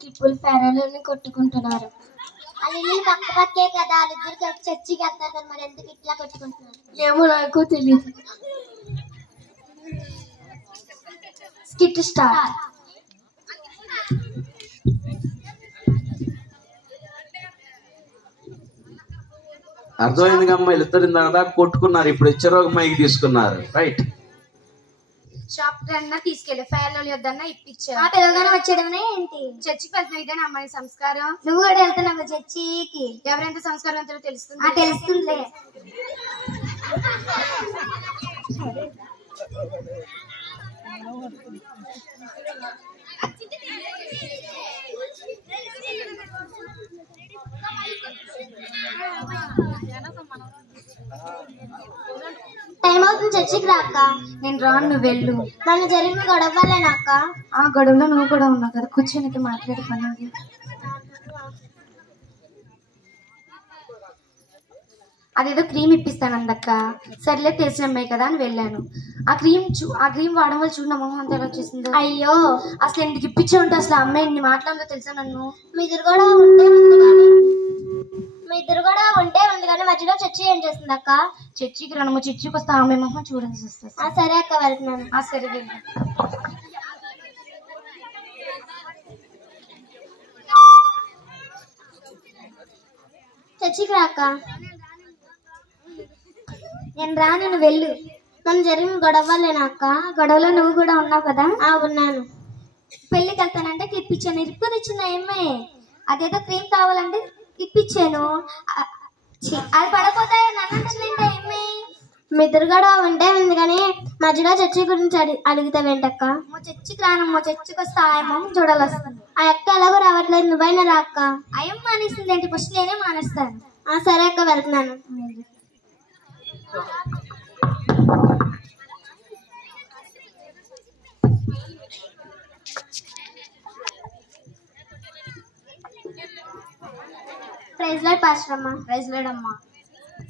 క్లిప్పులు ఫెరాలని కొట్టుకుంటున్నారు. వాళ్ళు పక్క పక్కే కదా, వాళ్ళిద్దరు చర్చికి వెళ్తారు కదా, మరి ఎందుకు ఇట్లా కొట్టుకుంటున్నారు? ఏమో నాకు తెలియదు. Skit start. అర్థమైంది అమ్మ, వీళ్ళిద్దరు దాకా కొట్టుకున్నారు, ఇప్పుడు ఇచ్చారు ఒక మైక్ తీసుకున్నారు. రైట్. షాప్ అన్నా తీసుకెళ్ళి ఫైర్లో వద్దన్నా ఇప్పించారు. పిల్లగానే వచ్చేయడమే ఏంటి? చర్చికి వెళ్తున్నావు, ఇదేనా అమ్మాయి సంస్కారం? నువ్వు కూడా వెళ్తున్నావు చర్చికి? ఎవరెంత సంస్కారవంతులో తెలుస్తుంది. తెలుస్తుందిలే. టైం అవుతుంది, చర్చికి రాక. నేను రాను, నువ్వు వెళ్ళు. నన్ను జరిగిన గొడవ వల్లేనాక? ఆ గొడవలో నువ్వు కూడా ఉన్నావు కదా, కూర్చొని మాట్లాడే పని. అదేదో క్రీమ్ ఇప్పిస్తాను అందక్క. సర్లే తెలిసిన అమ్మాయి కదా అని వెళ్ళాను. ఆ క్రీమ్ వాడడం వల్ల చూడు నా మొహం అంతా ఎలా వచ్చేసిందో. అయ్యో, అసలు ఎందుకు ఇప్పించే ఉంటే అసలు అమ్మాయి ఎన్ని మాట్లాడిందో తెలుసా నన్ను. మీ ఇద్దరు కూడా ఉంటే ఉంది కానీ మధ్యలో చర్చి ఏం చేస్తుంది అక్క? చర్చికి రాను, చర్చికి వస్తే ఆమె మొహం చూడాల్సి వస్తుంది. సరే అక్క, వెళ్తున్నాను. సరే వెళ్ళు. చర్చికి రాక. నేను రాను, నువ్వు వెళ్ళు. నన్ను జరిగిన గొడవ వల్లేనా అక్క? గొడవలో నువ్వు కూడా ఉన్నావు కదా. ఉన్నాను. పెళ్ళికి వెళ్తానంటే ఇప్పించాను. ఇరుక్కు తెచ్చింది ఏమే. అదేదో క్రీమ్ కావాలంటే ఇప్పించాను. అది పడపోతే నన్ను ఏమే. మీ ఇద్దరు కూడా ఉంటే ఉంది కానీ మధ్యలో చర్చి గురించి అడుగుతావేంటక్క? చర్చికి రానమ్మా, చర్చికి వస్తే ఆయమ్మ చూడాలి వస్తుంది. ఆ అక్క ఎలాగో రావట్లేదు, నువ్వైనా రా అక్క. అయ్యమ్మ మానేస్తుంది ఏంటి? ఫస్ట్ నేనే మానేస్తాను. సరే అక్క, వెళ్తున్నాను. ప్రైజ్ లార్డ్ పాస్టర్ అమ్మా. ప్రైజ్ లార్డ్ అమ్మా.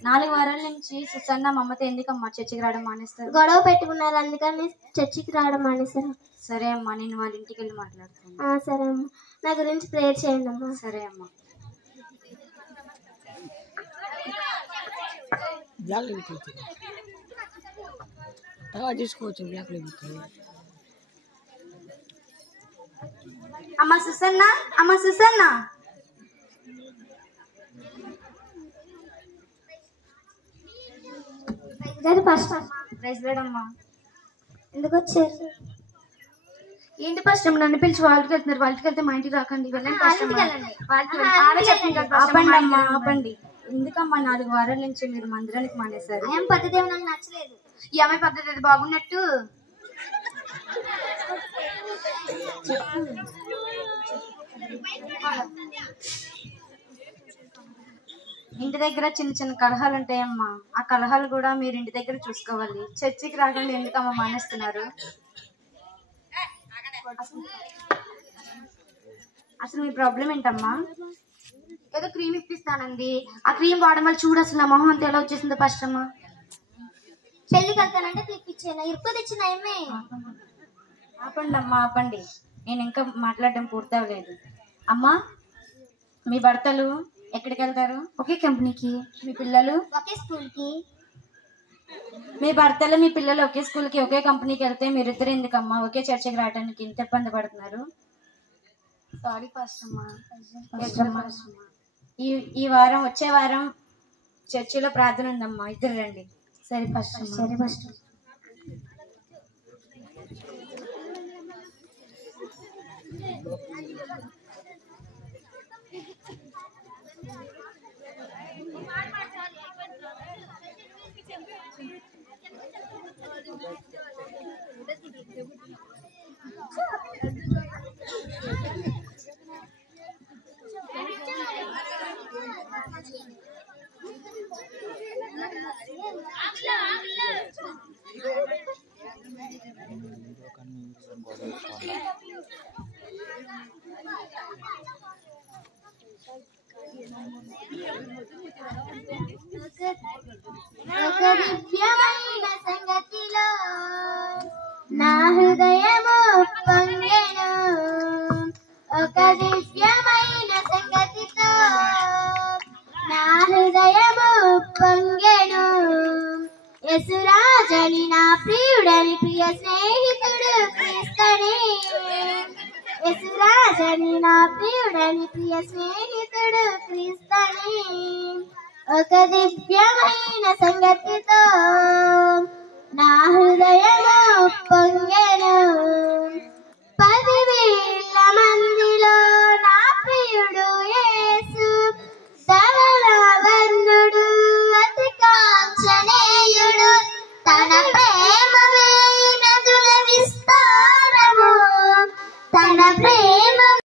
4 వారాల నుంచి సుసన్న మమ్మతో ఎందుకమ్మా చర్చికి రావడం మానేస్తారు? గొడవ పెట్టుకున్నారు, అందుకని చర్చికి రావడం మానేస్తారు. సరే అమ్మా, నేను వాళ్ళ ఇంటికి వెళ్ళి మాట్లాడుతాను. సరే అమ్మా, నా గురించి ప్రేయర్ చేయండి అమ్మా. సరే అమ్మా. అమ్మా సుసన్న, అమ్మా సుసన్న. ప్రైజ్ లార్డ్ అమ్మా. ఎందుకు వచ్చారు? ఏంటి ఫస్ట్ నన్ను పిలిచి వాళ్ళకి వెళ్తున్నారు. వాళ్ళకి వెళ్తే మా ఇంటికి రాకండి, వెళ్ళండి. ఆపండి. ఎందుకమ్మా 4 వారాల నుంచి మీరు మందిరానికి మానేశారు? ఏం పద్ధతి ఏమో నాకు నచ్చలేదు. ఈ అమ్మాయి పద్ధతి అది బాగున్నట్టు. ఇంటి దగ్గర చిన్న చిన్న కలహాలు ఉంటాయమ్మా. ఆ కలహాలు కూడా మీరు ఇంటి దగ్గర చూసుకోవాలి. చర్చికి రాకుండా ఎందుకమ్మా మానేస్తున్నారు? అసలు మీ ప్రాబ్లం ఏంటమ్మా? ఏదో క్రీమ్ ఇప్పిస్తానండి, ఆ క్రీమ్ వాడడం వల్ల చూడు అసలు నా మొహం అంతా ఎలా వచ్చేసిందో. ఫస్ట్ అమ్మా, పెళ్లికి వెళ్తానంటే తెప్పించాను, ఇరుకు తెచ్చిన ఏమే. ఆపండి అమ్మా, ఆపండి. నేను ఇంకా మాట్లాడడం పూర్తవలేదు. అమ్మా, మీ భర్తలు ఎక్కడికి వెళ్తారు? ఒకే కంపెనీకి. మీ పిల్లలు ఒకే స్కూల్కి. మీ భర్తలు మీ పిల్లలు ఒకే స్కూల్కి ఒకే కంపెనీకి వెళ్తే మీరిద్దరు ఎందుకమ్మా ఒకే చర్చకి రావడానికి ఇంత ఇబ్బంది పడుతున్నారు? సారీ పాస్టర్ అమ్మా. ఈ వారం వచ్చే వారం చర్చిలో ప్రార్థన ఉందమ్మా, ఇద్దరు రండి. సరే పాస్టర్. సరే పాస్టర్. ఒక దివ్యమైన సంగతిలో నా హృదయము పొంగెను. ఒక దివ్యమైన సంగతితో నా హృదయము పొంగెను. యేసురాజని నా ప్రియుడని ప్రియ స్నేహితుడు క్రీస్తని. యేసురాజని నా ప్రియుడని ప్రియ స్నేహితుడు క్రీస్తని. ఒక దివ్యమైన సంగతితో